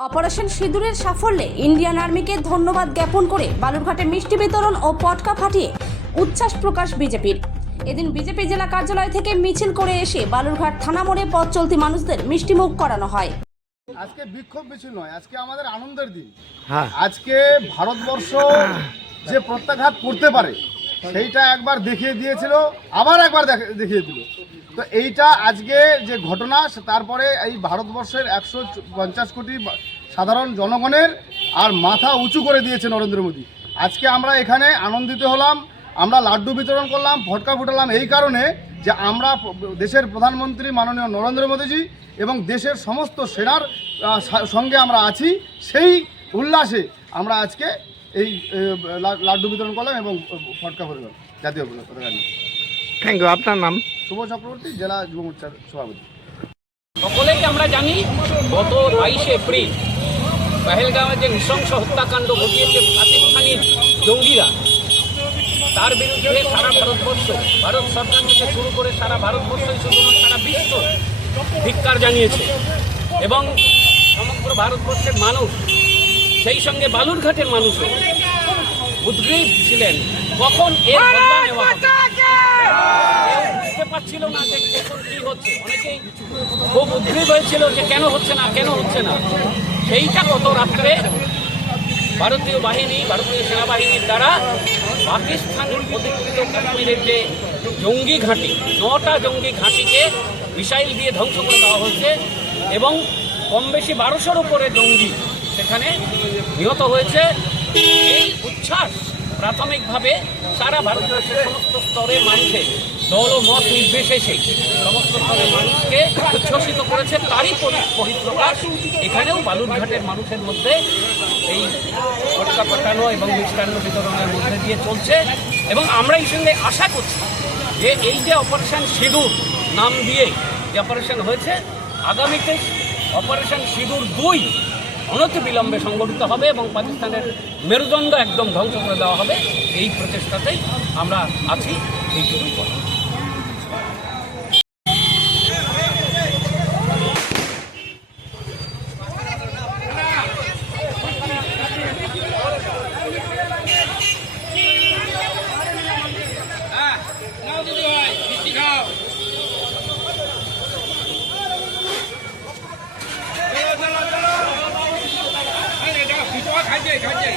Operation সিঁদুরের সাফল্যে Indian আর্মিকে ধন্যবাদ জ্ঞাপন করে বালুরঘাটে মিষ্টি বিতরণ ও পটকা ফাটিয়ে উচ্ছ্বাস প্রকাশ বিজেপির। এদিন বিজেপি জেলা কার্যালয় থেকে মিছিল করে এসে বালুরঘাট থানা মোড়ে পথ চলতি মানুষদের মিষ্টিমুখ করানো হয়। আজকে বিক্ষোভ মিছিল নয়, আজকে আমাদের আনন্দের দিন। হ্যাঁ, আজকে ভারতবর্ষ যে প্রত্যাঘাত করতে পারে সেইটা একবার দেখিয়ে দিয়েছিল, আবার একবার দেখিয়ে দিল। তো এইটা আজকে যে ঘটনা, তারপরে এই ভারতবর্ষের 150 কোটি সাধারণ জনগণের আর মাথা উঁচু করে দিয়েছে নরেন্দ্র মোদী। আজকে আমরা এখানে আনন্দিত হলাম, আমরা লাড্ডু বিতরণ করলাম, ফটকা ফুটালাম এই কারণে যে আমরা দেশের প্রধানমন্ত্রী মাননীয় নরেন্দ্র মোদীজি এবং দেশের সমস্ত সেনার সঙ্গে আমরা আছি। সেই উল্লাসে আমরা আজকে এই লাড্ডু বিতরণ করলাম এবং ফটকা ফুটালাম জাতীয় পতাকা নিয়ে। Thank you. আপনার নাম? শুভ চক্রবর্তী, জেলা যুব মোর্চার সভাপতি। সকলেই আমরা জানি গত 22শে এপ্রিল পহেলগাঁওয়ে যে নৃশংস হত্যাকাণ্ড ঘটিয়েছে পাকিস্তানি জঙ্গিরা, তার বিরুদ্ধে সারা ভারতবর্ষ, ভারত সরকার থেকে শুরু করে সারা ভারতবর্ষই শুধু সারা বিশ্ব ধিক্কার জানিয়েছে এবং সমগ্র ভারতবর্ষের মানুষ, সেই সঙ্গে বালুরঘাটের মানুষও উদ্গ্রীব ছিলেন কখন এর বদলা নেওয়া হবে। বুঝতে পারছিল না যে কখন কী হচ্ছে, অনেকেই খুব উদ্গ্রীব হয়েছিল যে কেন হচ্ছে না। সেইটা গত রাত্রে ভারতীয় সেনাবাহিনীর দ্বারা পাকিস্তানের অধিকৃত কাশ্মীরের যে জঙ্গি ঘাঁটি, 9টা জঙ্গি ঘাঁটিকে মিসাইল দিয়ে ধ্বংস করে দেওয়া হয়েছে এবং কম বেশি 1200-র উপরে জঙ্গি সেখানে নিহত হয়েছে। এই উচ্ছ্বাস প্রাথমিকভাবে সারা ভারতবর্ষের সমস্ত স্তরের মানুষের দল ও মত নির্বিশেষে সমস্ত স্তরের মানুষকে উচ্ছ্বসিত করেছে। তারই বহিঃপ্রকাশ এখানেও বালুরঘাটের মানুষের মধ্যে এই পটকা পাঠানো এবং মিষ্টান্ন বিতরণের মধ্যে দিয়ে চলছে এবং আমরা এই সঙ্গে আশা করছি যে এই যে অপারেশন সিঁদুর নাম দিয়ে যে অপারেশন হয়েছে, আগামীতে অপারেশন সিঁদুর 2 অনতিবিলম্বে সংগঠিত হবে এবং পাকিস্তানের মেরুদণ্ড একদম ধ্বংস করে দেওয়া হবে। এই প্রচেষ্টাতেই আমরা আছি। এইটুকুই কথা। খাইছে